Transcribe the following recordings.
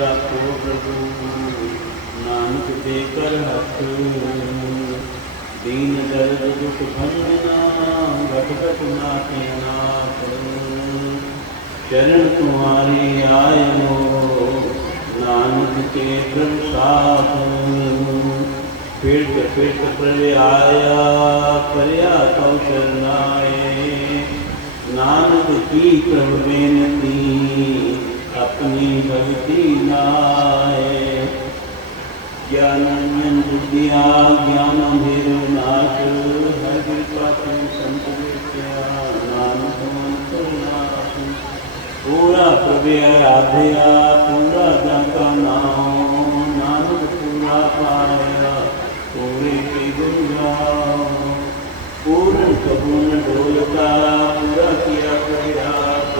राखो प्रभु नानक दे कर हथ। दीन दर्द दुख भंजना घट घट नाथ नाथ। शरण तुम्हारी आए हो नानक के प्रसाद। फिरत फिरत प्रभु आया करया तो शरणाए। नानक की प्रभु बेनती अपनी भक्ति लाए। ज्ञानंजन बुद्धिया ज्ञान भेद नाश। हर कृपा तुम संत विद्या नानक मंत्र नाश। पूरा प्रभु आध्या पूरा जाका नाम। नानक पूरा पाया पूरे के गुरु। पूर्ण कबूल ढोलका पूरा किया प्रयास।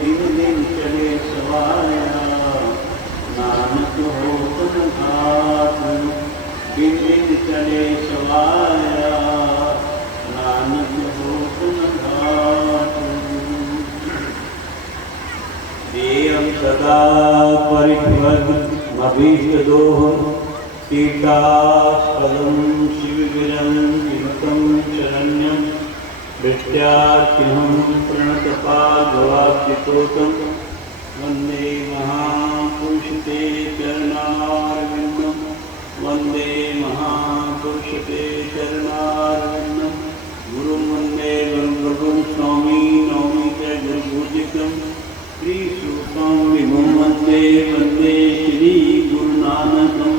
दिन दिन चले सवाया नानक हो तुम घाट। दिन दिन चले सवाया नानक हो तुम घाट। देयं सदा परिपद अभीष्ट दोह। तीर्थास्पदं शिवगिरं विमतं शरण्यं। भृत्यार्तिहं प्रणतपादवाप्यतोतं। वन्दे महापुरुष ते चरणारविन्दं। वन्दे महापुरुष ते चरणारविन्दं। गुरुं वन्दे गुरुं स्वामी नौमि च गुरुपूजितं। श्रीसूतं विभुं वन्दे वन्दे श्री गुरुनानकम्।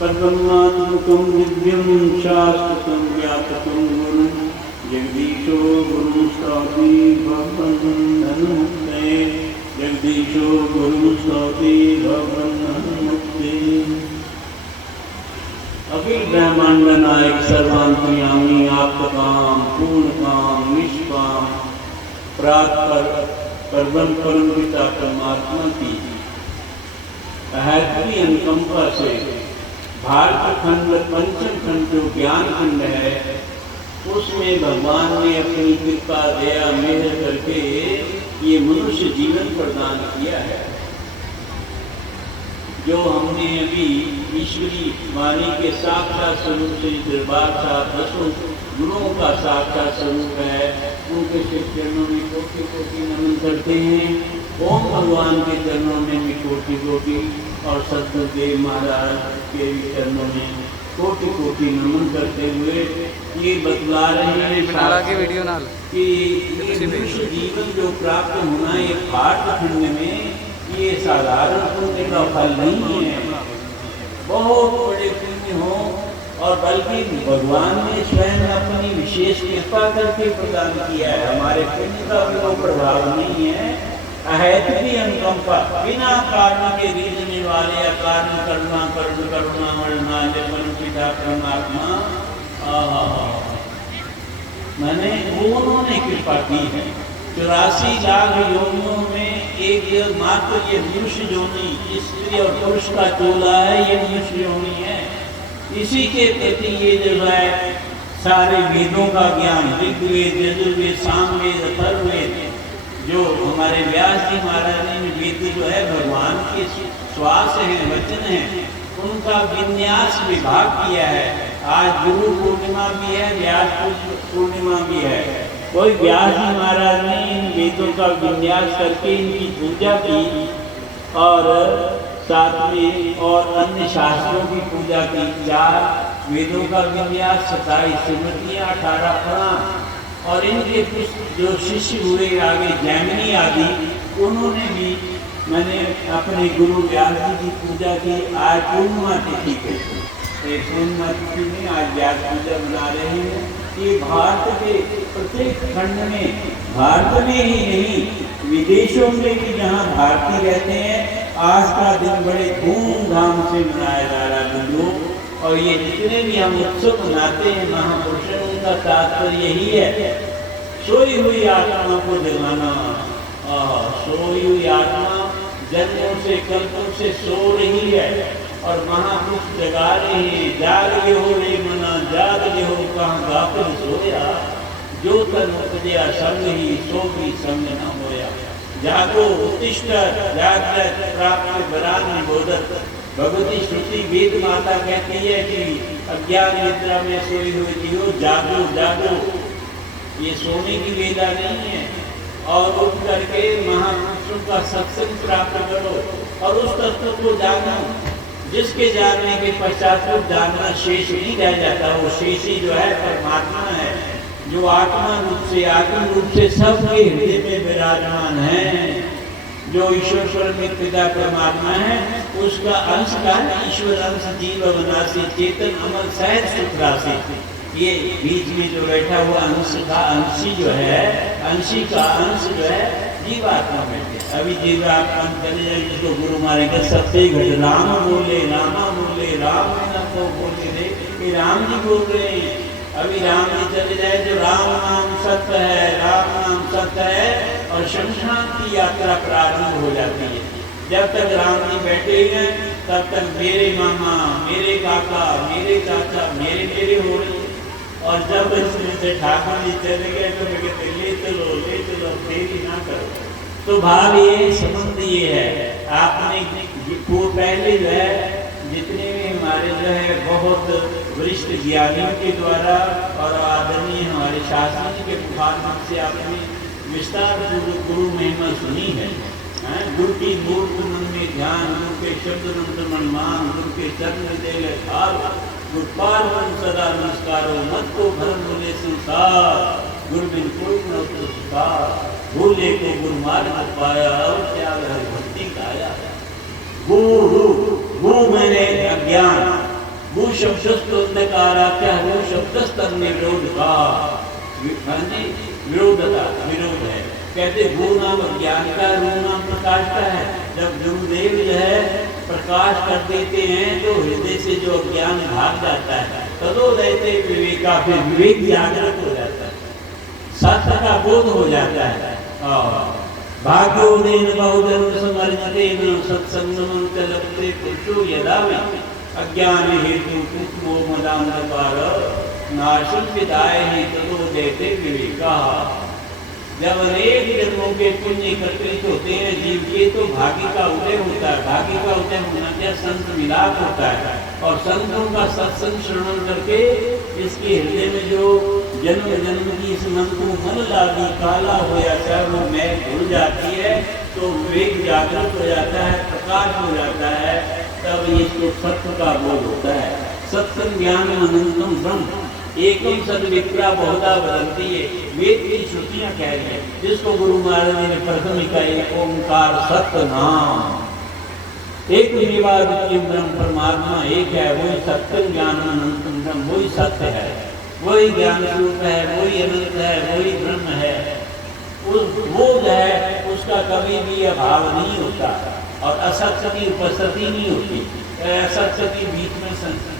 परब्रह्मात्मकं दिव्यं शाश्वतं व्यापकं गुरुं। जगदीशो गुरुं स्तौति भवबन्धनमुक्ते। जगदीशो गुरुं स्तौति भवबन्धनमुक्ते। अखिल ब्रह्मांड नायक सर्वांतर्यामी आपकाम पूर्ण काम निष्काम प्रात परम पिता परमात्मा की अहैतुकी अनुकंपा से भारत खंड पंचम खंड जो ज्ञान खंड है उसमें भगवान ने अपनी कृपा दया मेहर करके ये मनुष्य जीवन प्रदान किया है। जो हमने अभी ईश्वरी वाणी के साक्षात स्वरूप से दरबार साहब दसों गुरुओं का साक्षात स्वरूप है उनके श्री चरणों में कोटि कोटि नमन करते हैं। ओम भगवान के चरणों में भी कोटि कोटि और सतगुरुदेव महाराज के चरणों में कोटि कोटि नमन करते हुए ये बतला रहे हैं कि ये मनुष्य जीवन जो प्राप्त होना ये भारतखंड में ये साधारण पुण्य का फल नहीं है। बहुत बड़े पुण्य हो और बल्कि भगवान ने स्वयं अपनी विशेष कृपा करके प्रदान किया है। हमारे पुण्य का भी कोई प्रभाव नहीं है। अहैतुकी अनुकंपा बिना कारण के रीझने वाले अकारण करुणा करुण करुणा वर्णा जपन पिता परमात्मा मैंने उन्होंने कृपा की है। 84 लाख योनियों में एक मात्र ये मनुष्य योनि स्त्री और पुरुष का चोला है ये मनुष्य योनि है। इसी के प्रति ये जो है सारे वेदों का ज्ञान ऋग्वेद यजुर्वेद सामवेद अथर्ववेद जो हमारे व्यास जी महाराज ने वेद जो है भगवान के श्वास हैं वचन हैं उनका विन्यास विभाग किया है। आज गुरु पूर्णिमा भी है व्यास पूर्णिमा भी है। कोई व्यास जी महाराज ने इन वेदों का विन्यास करके इनकी पूजा की और साथ में और अन्य शास्त्रों की पूजा की। 4 वेदों का विन्यास 27 स्मृतियाँ 18 पुराण और इनके कुछ जो शिष्य हुए आगे जैमिनी आदि उन्होंने भी मैंने अपने गुरु व्यास जी की पूजा की। आज पूर्णिमा तिथि को पूर्णिमा तिथि में आज व्यास पूजा बना रहे हैं। ये भारत के प्रत्येक खंड में भारत में ही नहीं विदेशों में भी जहाँ भारतीय रहते हैं आज का दिन बड़े धूमधाम से मनाया जा रहा है लोग। और ये जितने भी हम उत्सव मनाते हैं महापुरुषों का तात्पर्य यही है सोई हुई आत्मा को जगाना। सोई हुई आत्मा जन्मों से कल्पों से सो रही है और महापुरुष जगा रहे हैं। जाग ले हो रे मना जाग ले हो कहाँ गाफिल सोया जो तन उपजया संग ही सो भी संग न होया। जागो उत्तिष्ठ जागृत प्राप्त वरान निबोधत। भगवती श्रुति वेद माता कहती है कि अज्ञान निद्रा में सोई हुई जीवो जागो जागो, ये सोने की वेला नहीं है। और उठ करके महापुरुषों का सत्संग प्राप्त करो और उस तत्व को जानो जिसके जानने के पश्चात वो जानना शेष नहीं रह जाता। वो शेषी जो है परमात्मा है, जो आत्मा रूप से आत्म रूप से सबके हृदय में विराजमान है, जो ईश्वर परम पिता परमात्मा है, उसका अंश का ईश्वर अंश जीव अविनाशी चेतन अमर सहज सुख राशि। ये बीच में जो बैठा हुआ अंश का अंशी जो है, अंशी का अंश जो है जीवात्मा बैठे। अभी जीवात्मा चले जाए जिसको गुरु मारेंगे सत्य घट राम बोले रामा बोले राम को बोले रे, ये राम जी बोल रहे हैं। अभी राम जी चले जाए जो राम नाम सत्य है, राम नाम सत्य है और शमशान की यात्रा प्रारंभ हो जाती है। जब तक राम जी बैठे हैं तब तक मेरे मामा, मेरे काका, मेरे चाचा, मेरे मेरे हो रही। और जब इसमें से ठाकुर जी चले गए तो मैं कहते ले चलो देरी ना करो। तो भाव ये संबंध ये है, आपने पहले जो है जितने भी हमारे जो है बहुत वरिष्ठ ज्ञानियों के द्वारा और आदरणीय हमारे शास्त्री जी के मुखारबिन से आपने विस्तार गुरु महिमा सुनी है। गुरु की मूर्त मन में ध्यान, गुरु के शब्द नंद मनमान, गुरु के चरण देल थाल, गुरु पार्वन सदा नमस्कारो, मत को भरम बोले संसार, गुरु बिन कोई न पुकार, भूले को गुरु मार्ग पाया और क्या है भक्ति गाया। गुरु गुरु मैंने अज्ञान, गु शब्दस्त अंधकारा, क्या गु शब्दस्त विरोध का विरोधता विरोध है। कहते गु नाम ज्ञान का, रू नाम प्रकाश का है। जब गुरुदेव जो है प्रकाश कर देते हैं तो हृदय से जो अज्ञान भाग जाता है, तदो रहते विवेका, फिर विवेक जागृत हो जाता है, सत्य का बोध हो जाता है। भाग्योदेन बहुजन समर्जितेन सत्संगमं च लभते पुरुषो यदा में अज्ञान हेतु कुत्मो मदांधकार नाशं विदाय तदो देते विवेका। जब अनेक जन्मों के पुण्य एकत्रित होते हैं जीव के तो भाग्य का उदय होता है। भाग्य का उदय होना क्या, संत मिलाप होता है और संतों का सत्संग श्रवण करके इसके हृदय में जो जन्म जन्म की इस मन को मन लागी काला हो जाता है, वो मैं भूल जाती है, तो विवेक जागृत हो जाता है, प्रकाश हो जाता है, तब इसको सत्य का बोध होता है। सत्संग ज्ञान अनंतम ब्रह्म एकम सद्विप्रा बहुधा वदंती है, वेद की श्रुतियां कह रही है। जिसको गुरु महाराज ने प्रथम कहा ओंकार सत्य नाम, एक निवाद्य ब्रह्म परमात्मा एक है, वही सत्य ज्ञान अनंतम ब्रह्म, वही सत्य है, वही ज्ञान स्वरूप है, वही अनंत है, वही ब्रह्म है। वो जो है उसका कभी भी अभाव नहीं होता और असत्य की उपस्थिति नहीं होती। असत्य के बीच में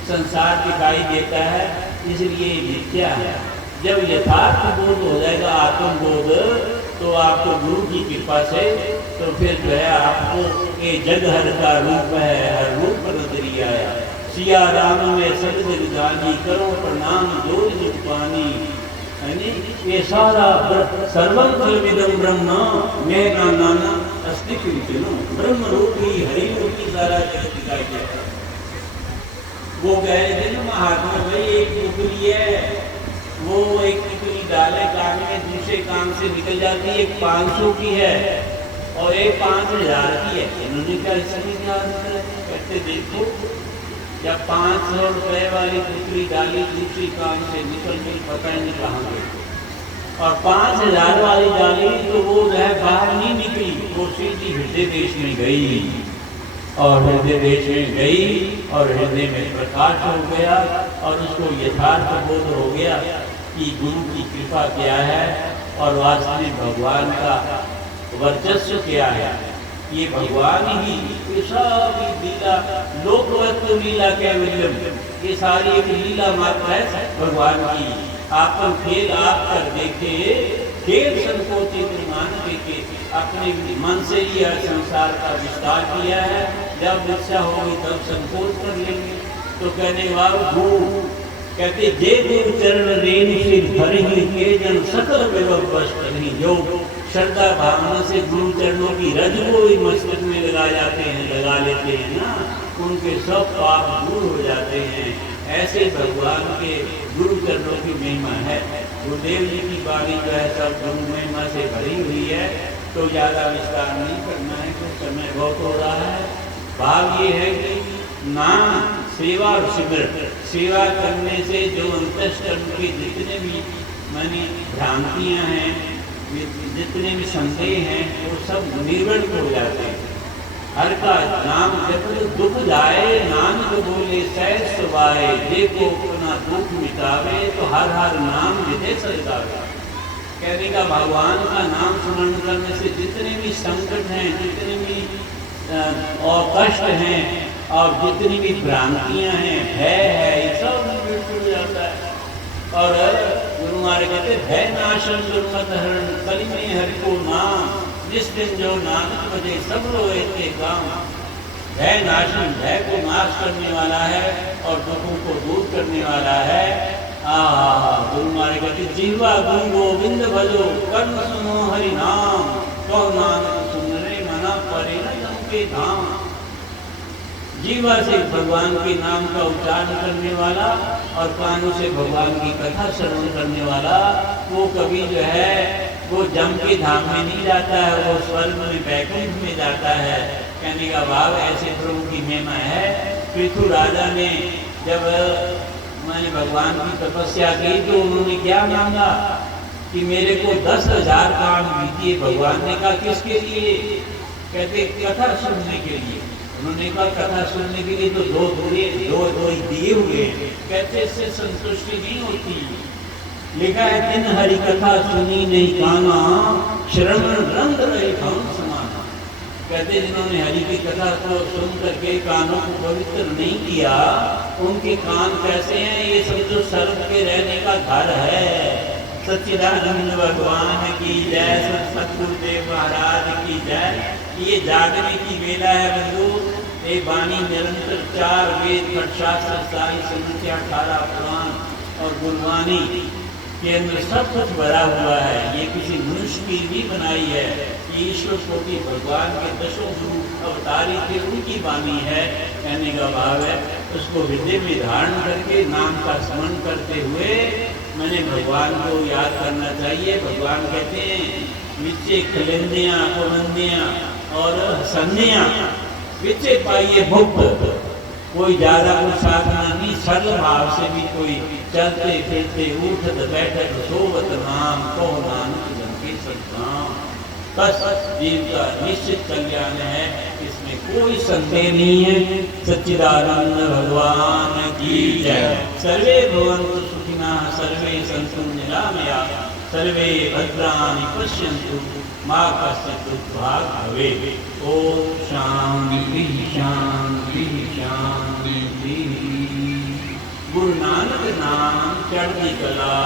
संसार दिखाई देता है, इसलिए मिथ्या है। जब यथार्थ बोध हो जाएगा आत्मबोध, तो आपको गुरु की कृपा से तो फिर जो है आपको ये जग हर का रूप है, हर रूप नजरी आया। सिया राम में सदगुरु जानी, करो प्रणाम जोर जुग पानी, ये सारा सर्वं खलविदं ब्रह्म मैं नाना अस्तित्व ब्रह्म रूप ही हरि रूप ही सारा जगत दिखाई देता है। वो कह रहे थे ना महात्मा भाई, एक टुकड़ी है, वो एक टुकड़ी डाले काम में दूसरे काम से निकल जाती है, एक 500 की है और एक 5000 की है। इन्होंने क्या कहते देखो, जब 500 रुपए वाली टुकड़ी डाली दूसरी काम से निकल गई, पता ही नहीं कहाँ गई, और 5000 वाली डाली तो वो जो है बाहर नहीं निकली, वो सीधी हृदय देश में गई और हृदय देश में गई और हृदय में प्रकाश हो गया और उसको यथार्थ बोध हो गया कि गुरु की कृपा क्या है और वास्तव में भगवान का वर्चस्व क्या है। ये भगवान ही सारी लीला, लोकवत्व लीला केवलम, ये सारी एक लीला मात्र है भगवान की। आपको खेल आप कर देखे, खेल संकोचित मान देखे, अपने मन से ही संसार का विस्तार किया है। जब इच्छा होगी तब संकोच कर लेंगे। तो कहने वाले कहते जे गुरु चरण रेणु सिर भरि के जन सकल विवश नहीं, जो श्रद्धा भावना से गुरु चरणों की रज को ही मस्तक में लगा लेते हैं ना, उनके सब पाप दूर हो जाते हैं। ऐसे भगवान के गुरु चरणों की महिमा है। गुरुदेव जी की वाणी जो है सब गुरु महिमा से भरी हुई है, तो ज़्यादा विस्तार नहीं करना है, कुछ समय बहुत हो रहा है। भाव ये है कि नाम, सेवा और सिमरन, सेवा करने से जो अंतःकरण के जितने भी मानी भ्रांतियाँ हैं, जितने भी संदेह हैं, वो सब निर्वर्ण हो जाते हैं। हर का नाम जब दुख जाए, नानक बोले सहज सुभाए, देखो अपना दुख मिटावे, तो हर हर नाम हृदय सजगावे। कहने का भगवान का नाम स्मरण करने से जितने भी संकट हैं, जितने भी और कष्ट हैं और जितनी भी भ्रांतियां हैं, भय है, ये सब बिल्कुल जाता है। और गुरु महाराज कहते भय नाशन दुर्मत हरण, कली में हरि को नाम, जिस दिन जो नानक बजे सब रोए थे गाँव। भय नाशन, भय को नाश करने वाला है और दुखों को दूर करने वाला है। गुरु महाराज कहते जीवा गुरु गोविंद भजो, कर्म सुनो हरि नाम, कहो नानक सुन रे मना परे न जम के धाम। जीवा से भगवान के नाम का उच्चारण करने वाला और कानों से भगवान की कथा श्रवण करने वाला, वो कभी जो है वो जम के धाम में नहीं जाता है, वो स्वर्ग में वैकुंठ में जाता है। कहने का भाव ऐसे प्रभु की महिमा है। पृथु राजा ने जब मैंने भगवान की तपस्या की तो उन्होंने क्या मांगा कि मेरे को 10,000 काम दीजिए। भगवान ने कहा किसके लिए? कहते कथा सुनने के लिए। उन्होंने कहा कथा सुनने के लिए तो दो ही दिए हुए। कहते इससे संतुष्टि नहीं होती। लिखा है दिन हरि कथा सुनी नहीं काना, श्रवण रंग रहे हम समाना। कहते जिन्होंने हरि की कथा को सुन करके कानों को पवित्र नहीं किया, उनके कान कैसे हैं? ये समझो स्वर्ग के रहने का घर है। सच्चिदानंद भगवान की जय, सतगुरुदेव महाराज की जय। ये जागने की वेला है बंधु। ये वाणी निरंतर 4 वेद, शास्त्र, सारी समस्या, 18 पुराण और गुरबानी के अंदर सब कुछ भरा हुआ है। ये किसी मनुष्य की नहीं बनाई है, ये ईश्वर कोटि भगवान के 10 गुरु अवतारी थे, उनकी वाणी है। कहने का भाव है उसको हृदय में धारण करके नाम का स्मरण करते हुए मैंने भगवान को याद करना चाहिए। भगवान कहते हैं विचे खलिंदियाँ, कुलंदियाँ और संधियाँ विचे पाइए मुक्त। कोई ज़्यादा कुछ साधना नहीं, सरल भाव से भी कोई चलते फिरते उठत बैठत सोवत नाम, को नानक जन के सत्नाम। बस जीव का निश्चित कल्याण है, इसमें कोई संदेह नहीं है। सच्चिदानंद भगवान की जय। सर्वे भवन्तु सुखिनः, सर्वे सन्तु निरामयाः, सर्वे भद्राणि पश्यन्तु, मा कश्चित् दुःखभाग् भवेत्। ओम शांति शांति शांति। गुरु नानक नाम चढ़ती कला,